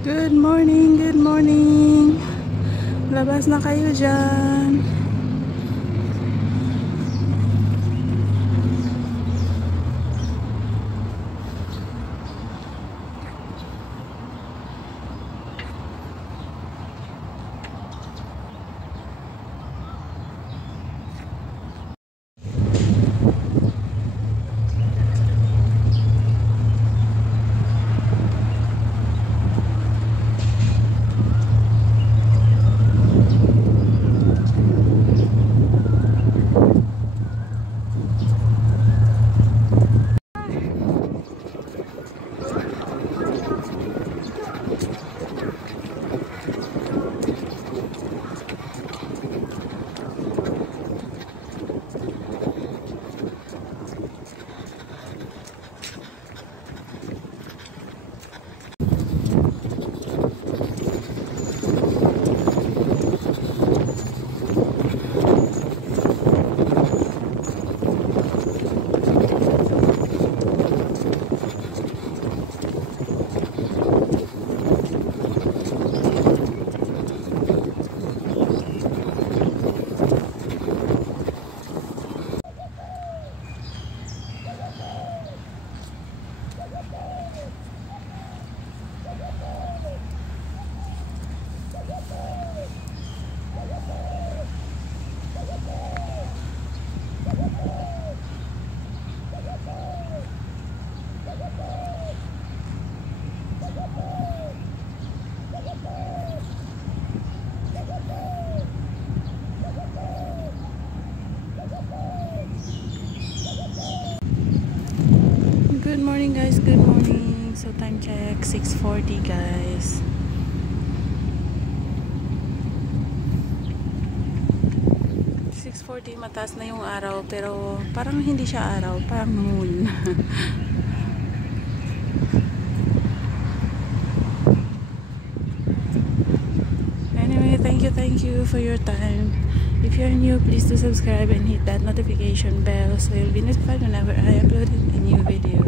Good morning, good morning. Labas na kayo dyan. Good morning guys, good morning. So time check, 6:40 guys. Mataas na yung araw pero parang hindi siya araw, parang moon. Anyway, thank you for your time. If you're new, please do subscribe and hit that notification bell so you'll be notified whenever I upload a new video.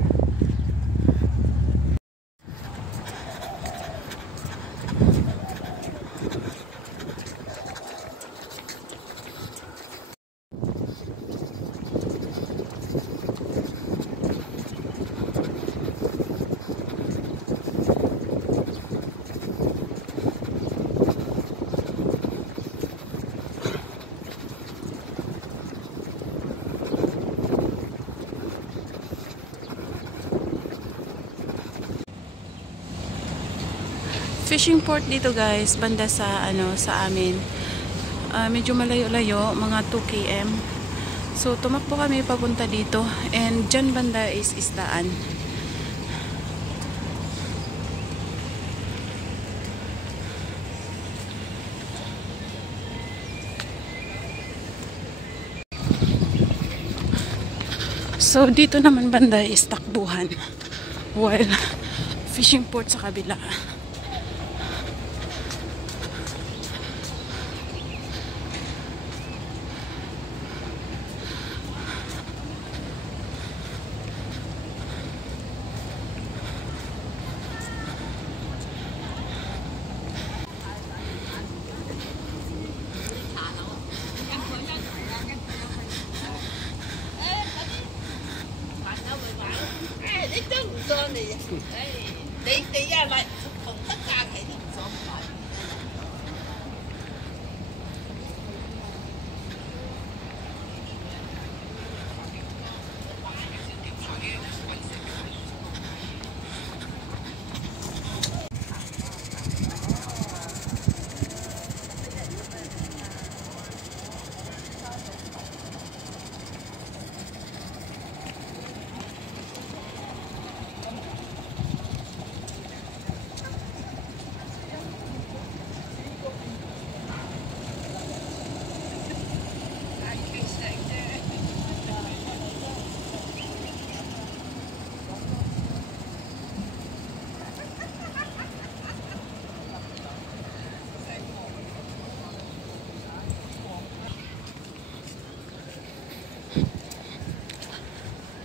Fishing port dito guys, banda sa sa amin. Medyo malayo-layo, mga 2 km. So tumakbo kami papunta dito and dyan banda is isdaan. So dito naman banda is takbuhan. While fishing port sa kabila.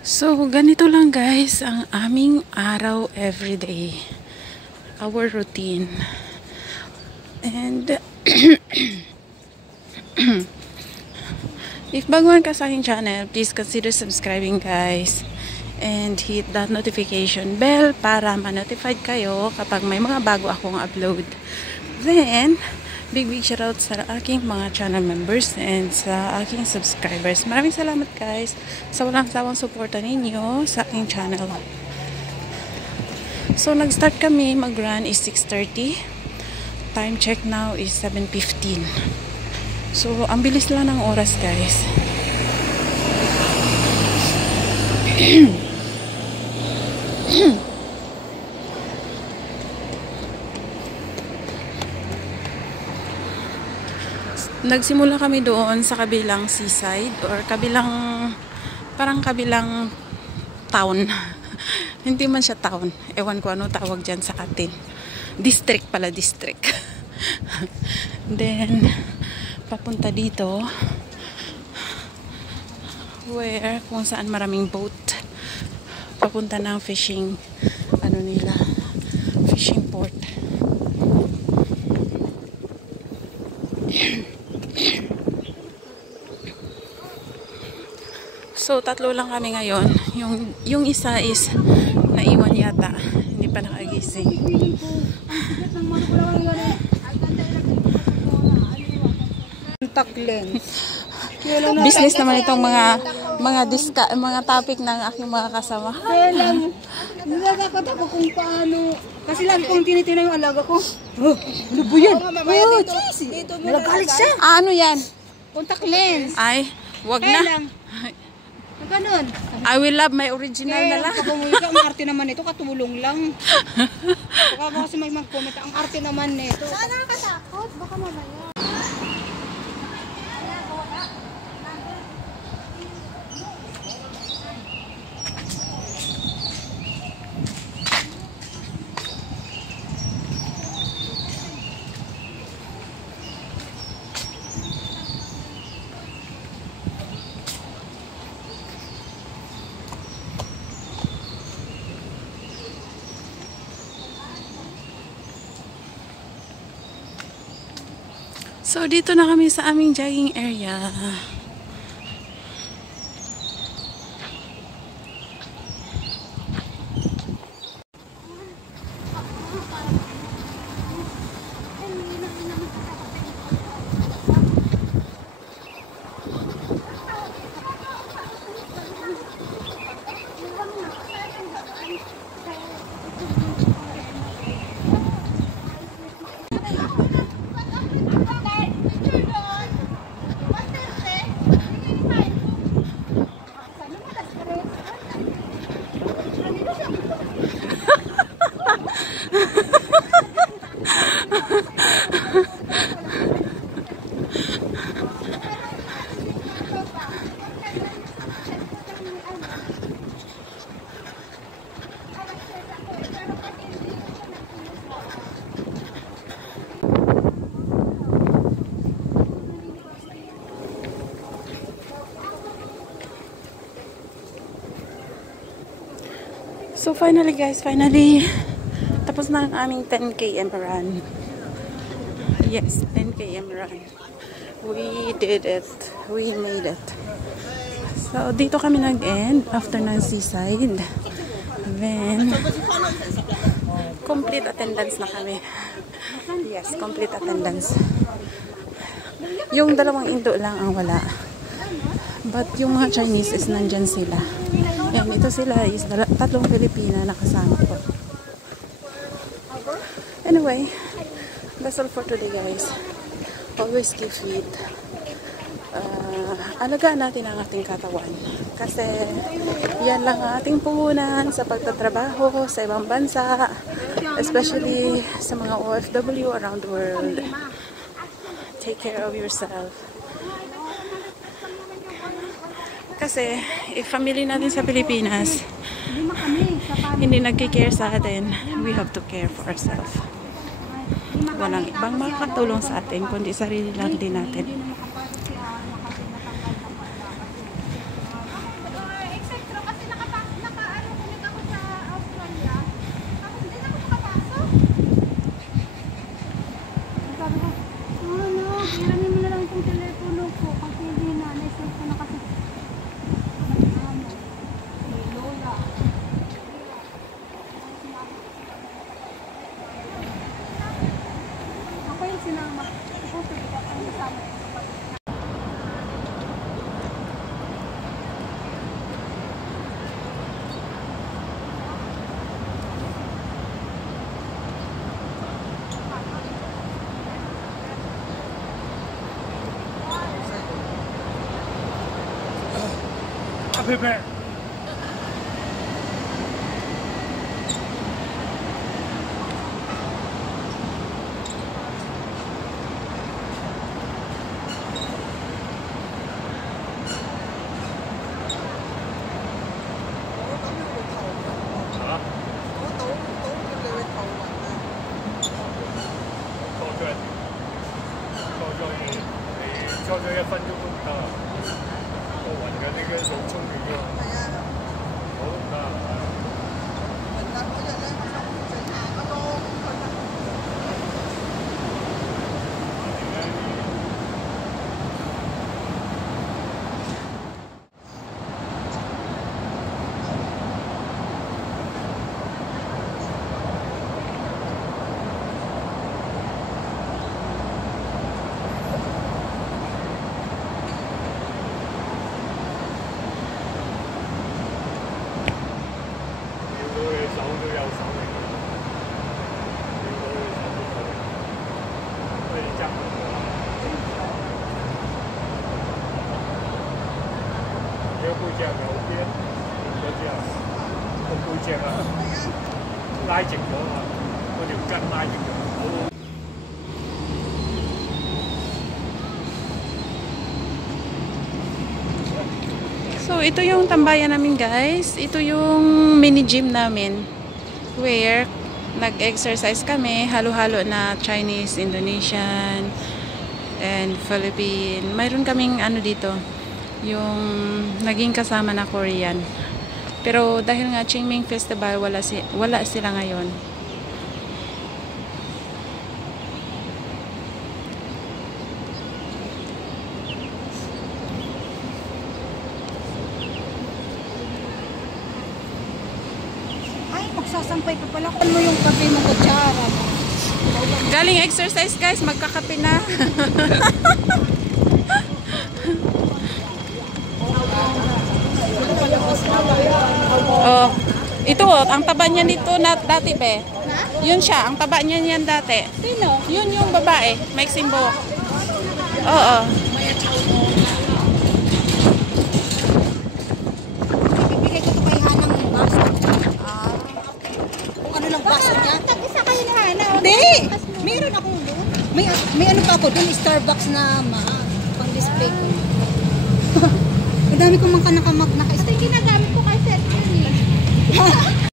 So, ganito lang guys ang aming araw everyday. our routine. And if baguhan ka sa aking channel, please consider subscribing guys. And hit that notification bell para ma-notified kayo kapag may mga bago akong upload. Then, big shoutout sa aking mga channel members and sa aking subscribers. Maraming salamat guys sa walang sawang suporta ninyo sa aking channel. So, nag-start kami mag-run is 6:30. Time check now is 7:15. So, ang bilis lang ng oras guys. Nagsimula kami doon sa kabilang seaside or parang kabilang town. Hindi man siya town. Ewan ko ano tawag dyan sa atin. District pala, district. Then, papunta dito where kung saan maraming boat. Papunta ng fishing fishing port. So, tatlo lang kami ngayon. Yung isa is naiwan yata. Hindi pa nakagising. Business naman itong mga topic ng aking mga kasama. Kaya lang, nagkakot ako kung paano. Kasi lagi kong tinitinay yung alaga ko. Ano ba yan? Oh, cheesy. Nagagalit siya. Ano yan? Contact lens. Ay, wag Kaya na. lang. Ganun. I will love my original na lang. Kaya lang, ang arte naman nito, katulong lang. Baka kasi may mag-comment, ang arte naman nito. Saan nakakatakot? Baka mamaya. So, dito na kami sa aming jogging area. So finally guys, tapos na ang aming 10 km run. Yes, 10 km run. We did it. We made it. So dito kami nag-end after ng seaside. Then, complete attendance na kami. Yes, complete attendance. Yung dalawang Indo lang ang wala. But yung mga Chinese is nandyan sila. And ito sila is tatlong Pilipina na kasama ko. Anyway, that's all for today guys. Always keep fit. Alagaan natin ang ating katawan. Kasi yan lang ang ating puhunan sa pagtatrabaho sa ibang bansa. Especially sa mga OFW around the world. Take care of yourself. Kasi, if family natin sa Pilipinas, hindi nagkikare sa atin, we have to care for ourselves. Walang ibang makakatulong sa atin, kundi sarili lang din natin. 佩佩。坐咗1分鐘都唔得啊！個雲嘅呢個腦充電㗎，我都唔得啊！雲日嗰日咧，整下個咯。手都有手嚟嘅，見到佢手都有，可以執到㗎。有背脊右邊，嗰隻個背脊啊，拉直咗啊，嗰條筋拉直咗。So, ito yung tambayan namin guys. Ito yung mini gym namin where nag-exercise kami. Halo-halo na Chinese, Indonesian, and Philippine. Mayroon kaming ano dito, yung naging kasama na Korean. Pero dahil nga Qingming Festival, wala sila ngayon. Magsasampay ka pala. Kung mo yung kape mo kutsara mo. Galing exercise guys, magkakape na. Oh, ito ang taba niya dito na dati be. Yun siya, ang taba niya niyan dati. Sino? Yun yung babae, maiksing buhok. Oo. Bibigay ko ito kay Hanang ng baso. Kung ano lang baso niya. Tag-isa kayo ni Hana. Hindi! Meron akong doon. May ano pa ako doon, Starbucks na pang-display ko. Ang dami kong naka-stay. Ito yung ginagamit ko kay Seth.